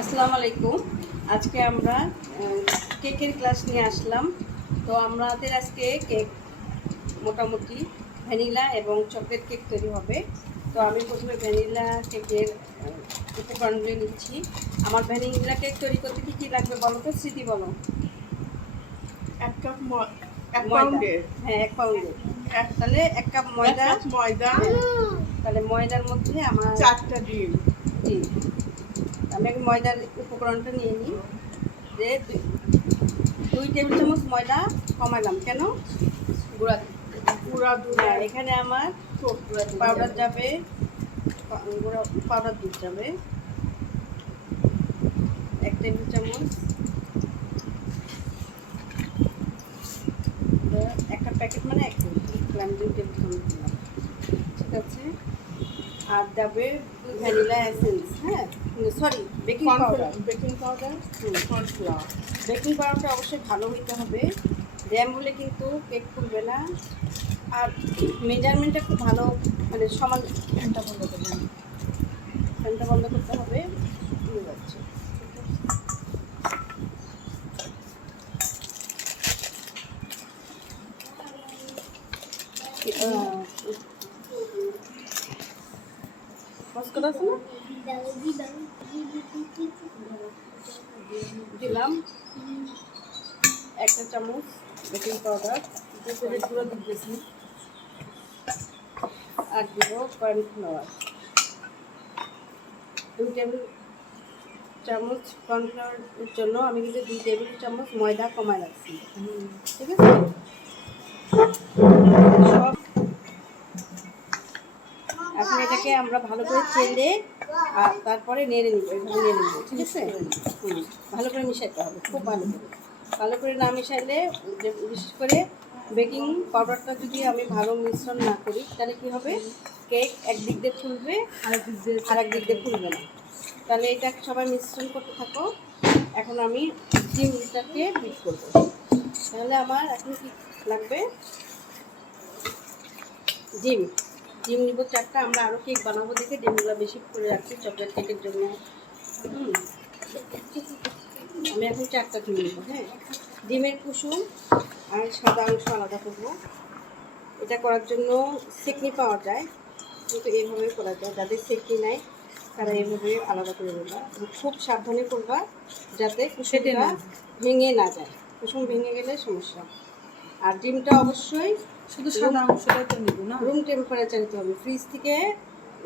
আসসালামু আলাইকুম। আজকে আমরা কেকের ক্লাস নিয়ে আসলাম। তো আমাদের আজকে কেক মোটামুটি ভ্যানিলা এবং চকলেট কেক তৈরি হবে। তো আমি প্রথমে ভ্যানিলা কেকের উপকরণগুলো নিচ্ছি। আমার ভ্যানিলা কেক তৈরি করতে কী কী লাগবে বলো তো? স্মৃতি বলো। এক কাপ পাউন্ডের হ্যাঁ এক পাউন্ডের তাহলে এক কাপ ময়দা। ময়দা। তাহলে ময়দার মধ্যে আমার চারটা ডিম। জি। আমি আগে ময়দার উপকরণটা নিয়ে নিই যে দুই- টেবিল চামচ ময়দা কমালাম কেন গুঁড়া পুরা দুধ হ্যাঁ এখানে আমার পাউডার যাবে গুঁড়া পাউডার দুধ যাবে এক টেবিল চামচ একটা প্যাকেট মানে এক আমি দুই টেবিল চামচ দিলাম ঠিক আছে আর যাবে ভ্যানিলা এসেন্স হ্যাঁ? Sorry baking powder baking powder cornflour baking পাউডারটা অবশ্যই ভালো হইতে হবে। জ্যাম হলে কিন্তু কেক ফুলবে না। আর মেজারমেন্টটা খুব ভালো মানে সমান ফ্যানটা বন্ধ করতে ফ্যানটা বন্ধ করতে হবে ফুলে যাচ্ছে মস্কট আছে না দিলাম একটা চামচ বেকিং পাউডার দুপুরে পুরো দুধ দিয়েছি আর দিব কর্নফ্লাওয়ার দুই টেবিল চামচ কর্নফ্লাওয়ারের জন্য আমি কিন্তু দুই টেবিল চামচ ময়দা কমায় রাখছি। ঠিক আছে? এখন এটাকে আমরা ভালো করে চেলে, আর তারপরে নেড়ে নিব, এভাবে নেড়ে নিব, ঠিক আছে? ভালো করে মিশাতে হবে, খুব ভালো করে। ভালো করে না মিশাইলে বিশেষ করে বেকিং পাউডারটা যদি আমি ভালো মিশ্রণ না করি, তাহলে কি হবে? কেক একদিক দিয়ে ফুলবে আর একদিক দিয়ে ফুলবে না। তাহলে এটা সবাই মিশ্রণ করতে থাকো। এখন আমি ডিমটাকে বিট করব। তাহলে আমার এখন কি লাগবে? ডিম। ডিম নিব চারটা আমরা আরও কেক বানাবো দেখে। ডিমগুলো বেশি করে রাখছি চকলেট কেকের জন্য। হুম। আমি এখন চারটা ডিম নেব হ্যাঁ। ডিমের কুসুম আর সাদা অংশ আলাদা করব। এটা করার জন্য সেকনি পাওয়া যায়। কিন্তু এইভাবে করা যায়। যাদের সেকনি নাই তারা এইভাবে আলাদা করে দেবা খুব সাবধানে করবা যাতে কুসুমটা ভেঙে না যায়। কুসুম ভেঙে গেলে সমস্যা। আর ডিমটা অবশ্যই শুধু সাদা অংশটাই তো নিব না? রুম টেম্পারেচার দিতে হবে। ফ্রিজ থেকে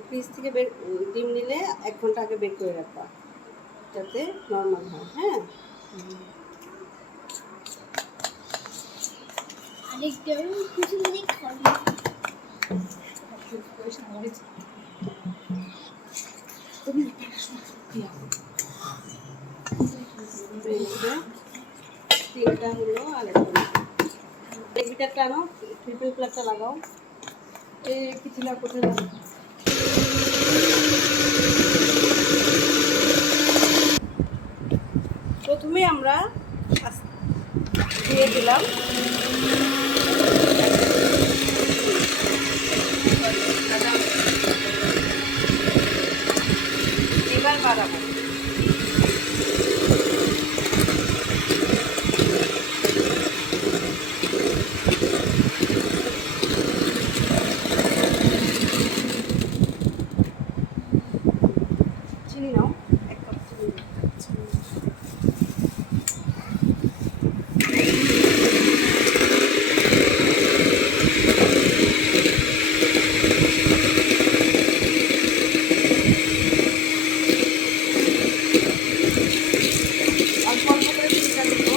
ফ্রিজ থেকে বের ডিম নিলে এক ঘণ্টা আগে বের করে রাখবা। যাতে নর্মাল হয় হ্যাঁ? প্লাগটা লাগাও এই কোথায় প্রথমে আমরা দিয়ে দিলাম এবার বাড়াবো চিনি নাও এক কাপ চিনি নাও। অল্প অল্প করে চিনিটা দেবো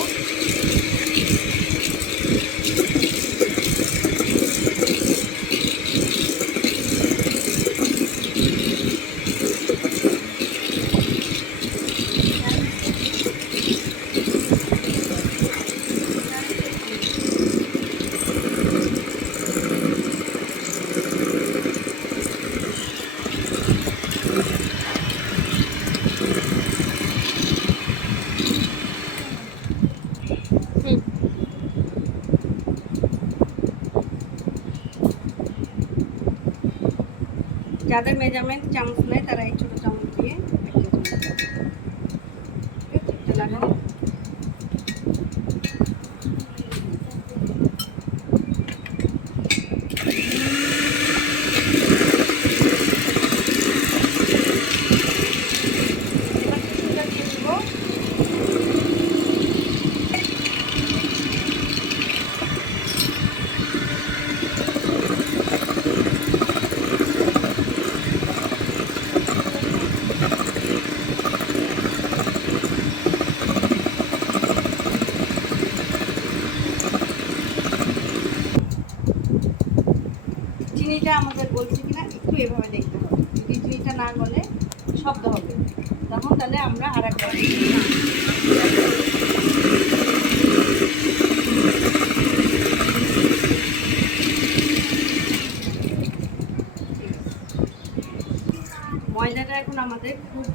যাদের মেজারমেন্ট চামচ নেয় তারা এই ছোটো চামচ দিয়ে একটা চামচ দেবে। লাগাও এবার কুসুমটা দিয়ে দিব চিনিটা আমাদের বলছে কিনা একটু এভাবে দেখতে হবে যদি চিনিটা না গলে শব্দ হবে তখন তাহলে আমরা আর একবার ময়দাটা এখন আমাদের খুব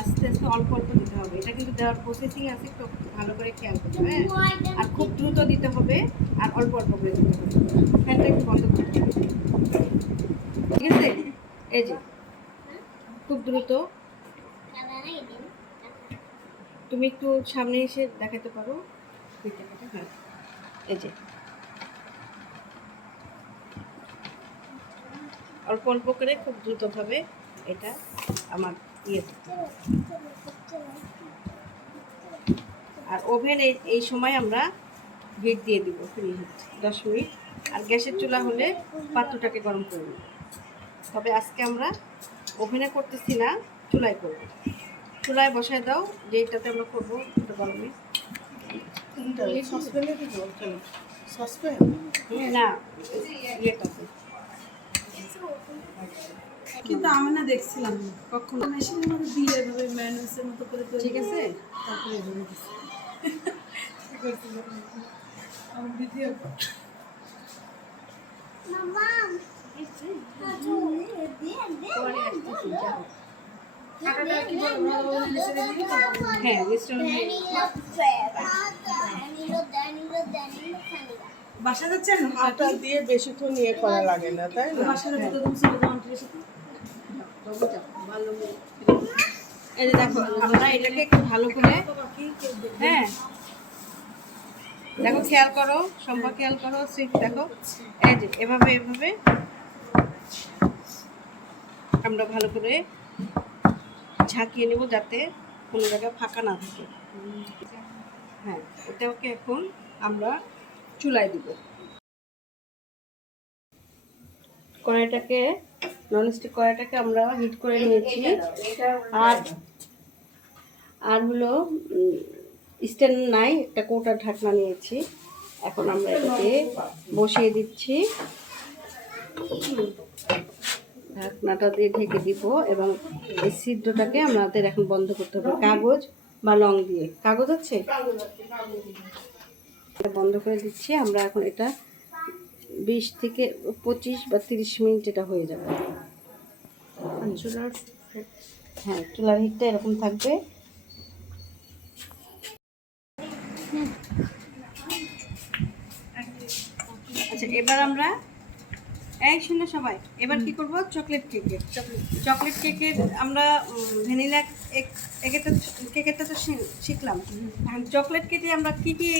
আস্তে আস্তে অল্প অল্প দিতে হবে। এটা কিন্তু দেওয়ার প্রসেসিং আছে, একটু ভালো করে খেয়াল করতে হবে হ্যাঁ? আর খুব দ্রুত দিতে হবে, আর অল্প অল্প করে দিতে হবে। ফ্যানটা একটু বন্ধ করতে হবে। ঠিক আছে? এই যে, খুব দ্রুত। তুমি একটু সামনে এসে দেখাতে পারো? হ্যাঁ এই যে। অল্প অল্প করে খুব দ্রুতভাবে এটা আমার আর ওভেন এই এই সময় আমরা হিট দিয়ে দিব ফ্রি হিট দশ মিনিট। আর গ্যাসের চুলা হলে পাত্রটাকে গরম করে নেব। তবে আজকে আমরা ওভেনে করতেছি না চুলায় করব। চুলায় বসায় দাও যেটাতে আমরা করব এটা গরমে সসপ্যানে দিব সসপ্যান? না ইয়েটাতে কিন্তু আমি না দেখছিলাম কখন। মেশিনের মধ্যে দিয়ে এভাবে ম্যানুসের মতো করে ঠিক আছে? তারপরে এভাবে হ্যাঁ বাসা যাচ্ছেন আটা দিয়ে বেশিক্ষণ ইয়ে করা লাগে না তাই না? বাসা যাচ্ছে তো তুমি দেখো হ্যাঁ। দেখো, খেয়াল করো সম্পা খেয়াল করো, স্মৃতি দেখো। এভাবে এভাবে আমরা ভালো করে ঝাঁকিয়ে নেব যাতে কোনো জায়গায় ফাঁকা না থাকে। হ্যাঁ এটাকে এখন আমরা চুলায় দিব। কড়াইটাকে ননস্টিক কড়াইটাকে আমরা হিট করে নিয়েছি। আর আর হলো স্ট্যান্ড নাই, একটা কোটার ঢাকনা নিয়েছি। এখন আমরা এটাকে বসিয়ে দিচ্ছি। ঢাকনাটা দিয়ে ঢেকে দিব এবং এই সিদ্ধটাকে আমাদের এখন বন্ধ করতে হবে। কাগজ বা লং দিয়ে। কাগজ আছে? বন্ধ করে দিচ্ছি। আমরা এখন এটা বিশ থেকে পঁচিশ বা তিরিশ মিনিট এটা হয়ে যাবে। চুলার হ্যাঁ চুলার হিটটা এরকম থাকবে। আচ্ছা এবার আমরা এক শুনে সবাই এবার কি করব? চকলেট কেকের চকলেট কেকের আমরা ভ্যানিলা কেকেরটা কেকেরটা তো শিখলাম। চকলেট কেকে আমরা কি কি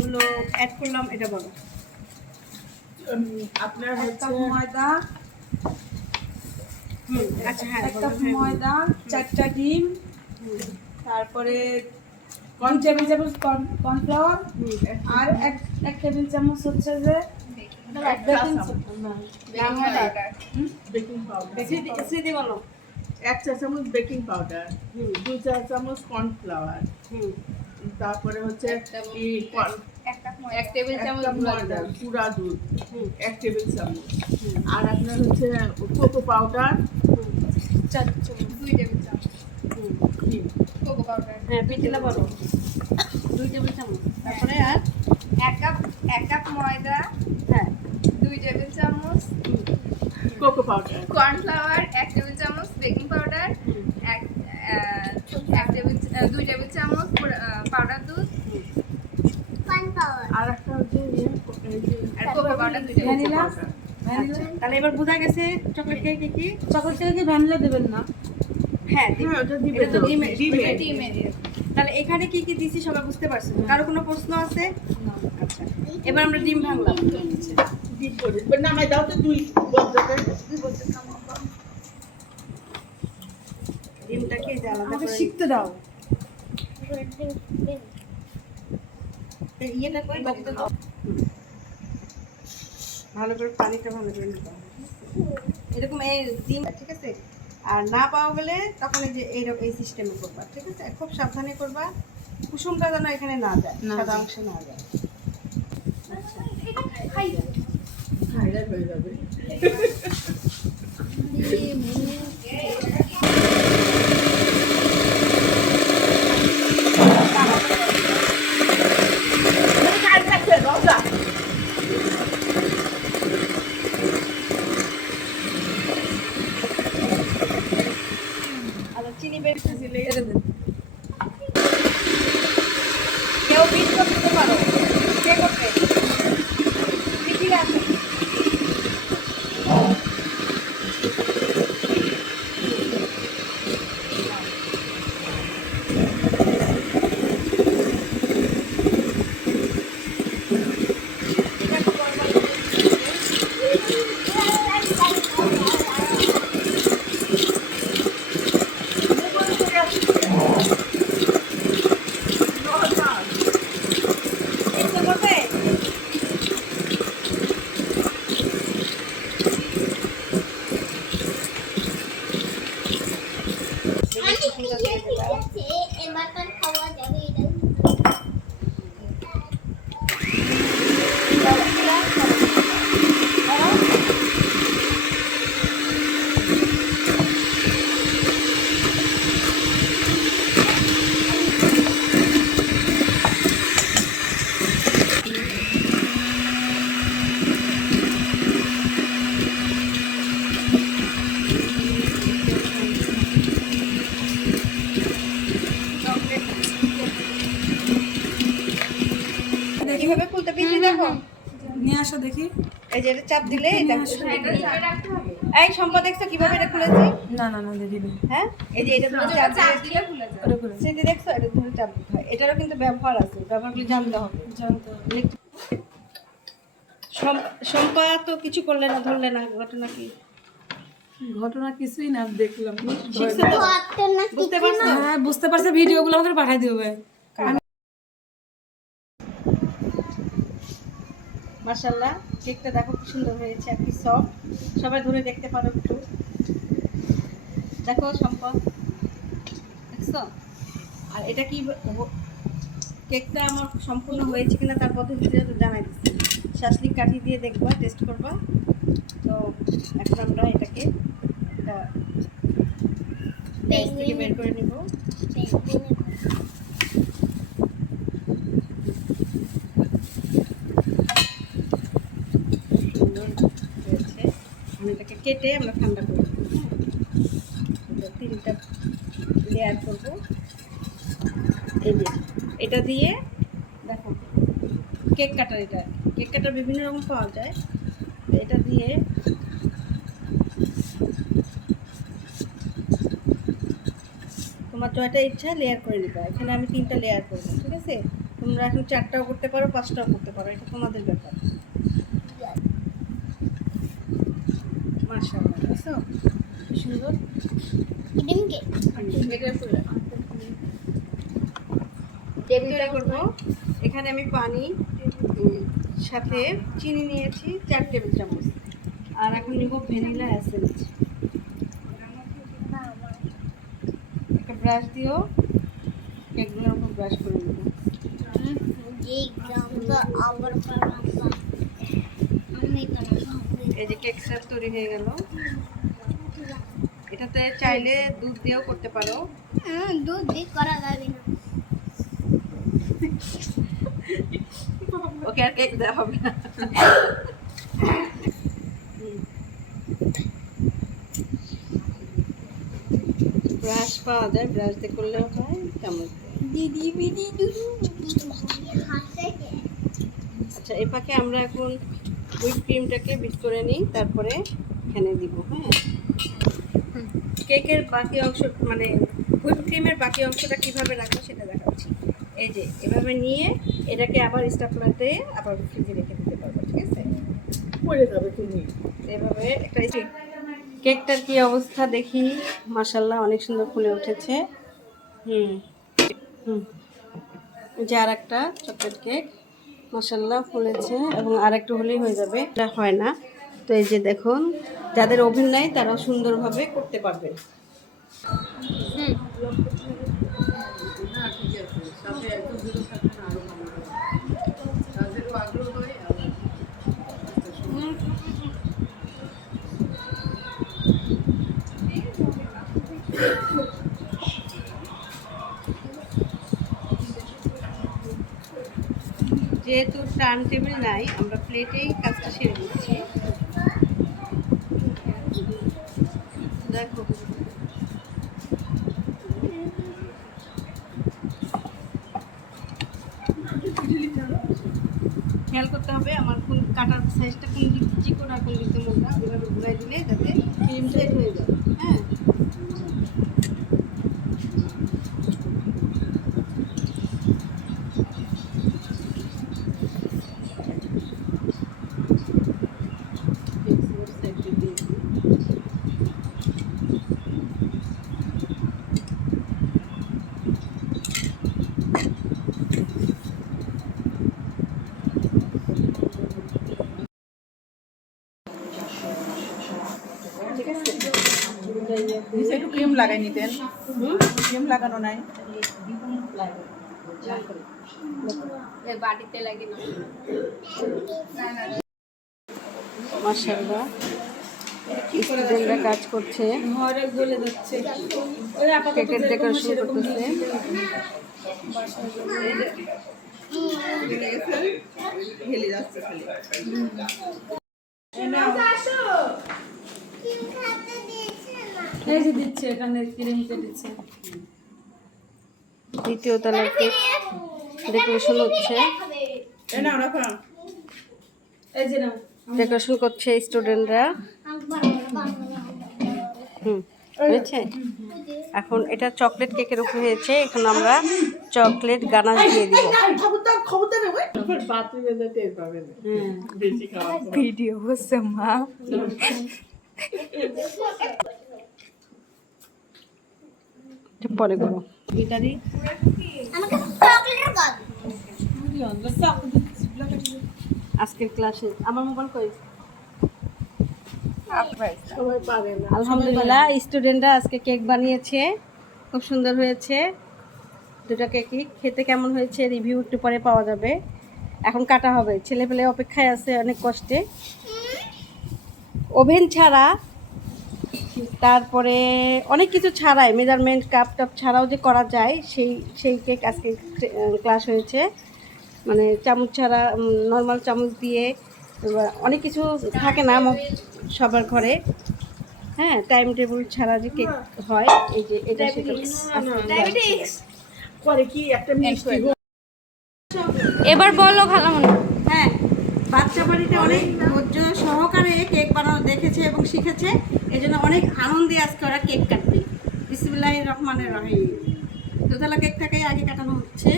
হলো অ্যাড করলাম এটা বলো। আপনার হচ্ছে ময়দা। আচ্ছা হ্যাঁ এক কাপ হ্যাঁ, ময়দা চারটা ডিম তারপরে টেবিল চামচ কর্নফ্লাওয়ার আর এক এক টেবিল চামচ হচ্ছে যে বলো এক চা চামচ বেকিং পাউডার দু চা চামচ কর্নফ্লাওয়ার। তারপরে হচ্ছে কর্ন- এক টেবিল চামচ ময়দা দুধ। হুম। এক টেবিল চামচ। হুম। আর আপনার হচ্ছে কোকো পাউডার হুম চার চামচ। দুই টেবিল চামচ। কোকো পাউডার হ্যাঁ পিঠিলা বলো। দুই টেবিল চামচ। তারপরে আর? এক কাপ এক কাপ ময়দা। হ্যাঁ। দুই টেবিল চামচ। কোকো পাউডার কর্নফ্লাওয়ার এক টেবিল চামচ বেকিং পাউডার হুম এক আহ, এক টেবিল আহ, দুই টেবিল চামচ পাউডার দুধ হুম আর একটা হচ্ছে ইয়ে, এই যে আর কোকো পাউডার দুই টেবিল ভ্যানিলা powder। আচ্ছা তাহলে এবার বোঝা গেছে চকলেট কেক কি? কি চকলেট থেকে ভ্যানিলা দেবেন না। হ্যাঁ। হ্যাঁ তাহলে এখানে কি কি দিছি সবাই বুঝতে পারছ? কারও কোনো প্রশ্ন আছে? আচ্ছা এবার আমরা ডিম ভাঙলাম। নামাই দাও তো দুই ডিমটাকে আলাদা শিখতে দাও। এই ইয়েটা। হুম। ভালো করে পানিটা ভালো করে নিতে হবে। এরকম এই ডিম ঠিক আছে? আর না পাওয়া গেলে তখন এই যে এইরকম এই সিস্টেমে করবা ঠিক আছে? খুব সাবধানে করবা কুসুমটা যেন এখানে না যায় না সাদা। অংশে না যায়। হয়ে যাবে। চাপ দিলে এটা এই সম্পদ দেখছ কীভাবে এটা খুলেছি? না না না দিদি হ্যাঁ? এই যে এটা চাপ দিলে খুলে সেটি দেখছ এটা ধরে চাপ দিতে হয়। এটারও কিন্তু ব্যবহার আছে। ব্যবহারগুলো জানতে হবে। জানতে হবে। সম- সম্পা তো কিছু করলে না ধরলে না ঘটনা কি? ঘটনা কিছুই না দেখলাম। বুঝতে পারছ? হ্যাঁ বুঝতে পারছে। ভিডিওগুলো আমাকে পাঠাই দিবে মাশাল্লাহ কেকটা দেখো কি সুন্দর হয়েছে আর কি সফট সবাই ধরে দেখতে পারো একটু। দেখো সম্পদ। দেখছ? আর এটা কি কেকটা আমার সম্পূর্ণ হয়েছে কিনা তার পদ্ধতিটা তো জানাই দিচ্ছি। শাসলিক কাঠি দিয়ে দেখবা টেস্ট করবা। তো এখন আমরা এটাকে একটা বের করে নিব সুন্দর হয়েছে আমি এটাকে কেটে আমরা ঠান্ডা করে তিনটা লেয়ার করব। এই যে, এটা দিয়ে দেখো কেক কাটার এটা। কেক কাটার বিভিন্ন রকম পাওয়া যায়। এটা দিয়ে তোমার জয়টা ইচ্ছা লেয়ার করে নিবা। এখানে আমি তিনটা লেয়ার করব, ঠিক আছে? তোমরা এখন চারটাও করতে পারো, পাঁচটাও করতে পারো, এটা তোমাদের ব্যাপার। মাশাআল্লাহ সুন্দর? ডিমকে? এটা খুলে টেবিলটা করব। এখানে আমি পানি সাথে চিনি নিয়েছি চার টেবিল চামচ। আর এখন নিব ভ্যানিলা এসেন্স। একটা ব্রাশ দিও কেকগুলোর উপর ব্রাশ করে নেব। আবার এই যে কেক তৈরি হয়ে গেল। এটাতে চাইলে দুধ দিয়েও করতে পারো। হুম, দুধ দিয়ে করা যাবে না। ওকে আর কেক দেওয়া হবে না। ব্রাশ পাওয়া যায় ব্রাশ দিয়ে করলেও হয় দিয়ে দিদি বিদি আচ্ছা এই পাকে আমরা এখন হুইপ ক্রিমটাকে বিট করে নিই তারপরে এখানে দিব হ্যাঁ? কেকের বাকি অংশ মানে হুইপ ক্রিমের বাকি অংশটা কীভাবে রাখব সেটা দেখাচ্ছি। এই যে এভাবে নিয়ে এটাকে আবার স্টাফলাতে আবার ফ্রিজে রেখে দিতে পারব ঠিক আছে? পড়ে যাবে তুমি এভাবে একটা কেকটার কি অবস্থা দেখি। মাসাল্লাহ অনেক সুন্দর ফুলে উঠেছে। হুম হুম। যে আর একটা চকলেট কেক মাসাল্লাহ ফুলেছে এবং আর একটু হলেই হয়ে যাবে। এটা হয় না। তো এই যে দেখুন, যাদের অভিনয় তারা সুন্দরভাবে করতে পারবেন টার্ন টেবিল নাই, আমরা প্লেটেই কাজটা সেরে দিচ্ছি দেখো। খেয়াল করতে হবে, আমার কোন কাটার সাইজটা কোন দিক চিকন আর কোন দিক দিয়ে মোটা এভাবে ঘুরাই দিলে যাতে ক্রিম লাগাই নিতেন। ক্রিম লাগানো নাই। বাড়িতে স্টুডেন্টরা কাজ করছে। কেকের ডেকোরেশন করতেছে। যাচ্ছে খালি। এই যে দিচ্ছে এখানে ক্রিম দিচ্ছে। দ্বিতীয় তলার কেক ডেকোরেশন হচ্ছে। এই না রাখা এই যে না ডেকোরেশন করছে স্টুডেন্টরা। হুম হয়েছে? এখন এটা চকলেট কেকের উপর হয়েছে। এখন আমরা চকলেট গানাশ দিয়ে দিব। ভিডিও হচ্ছে মা। পরে করো। আজকের ক্লাসে। আমার মোবাইল কই? সবাই পারে না। আলহামদুলিল্লাহ স্টুডেন্টরা আজকে কেক বানিয়েছে। খুব সুন্দর হয়েছে। দুটো কেকই খেতে কেমন হয়েছে রিভিউ একটু পরে পাওয়া যাবে। এখন কাটা হবে। ছেলে পেলে অপেক্ষায় আছে অনেক কষ্টে। ওভেন ছাড়া তারপরে অনেক কিছু ছাড়াই মেজারমেন্ট কাপ টাপ ছাড়াও যে করা যায় সেই সেই কেক আজকে ক্লাস হয়েছে। মানে চামচ ছাড়া নর্মাল চামচ দিয়ে এবার অনেক কিছু থাকে না সবার ঘরে। হ্যাঁ টাইম টেবিল ছাড়া যে কেক হয় এই যে এটা সেটা পরে কি একটা এবার বলো ভালো মনে হ্যাঁ বাচ্চা বাড়িতে অনেক ধৈর্য সহকারে কেক বানানো দেখেছে এবং শিখেছে। এই জন্য অনেক আনন্দে আজকে ওরা কেক কাটবে। বিসমিল্লাহ রহমানের রহিম। দোতলা কেকটাকে আগে কাটানো হচ্ছে।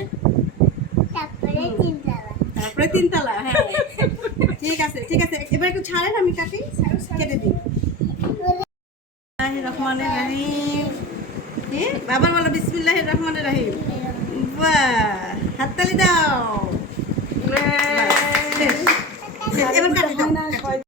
তারপরে তিনতলা। হ্যাঁ। ঠিক আছে ঠিক আছে। এবার একটু ছাড়েন আমি কাটি কেটে দিই। রহমানের রহিম। বাবার বলো বিসমিল্লাহ রহমানের রহিম। বাহ হাততালি দাও। শেষ। শেষ। এবার কাটি দাও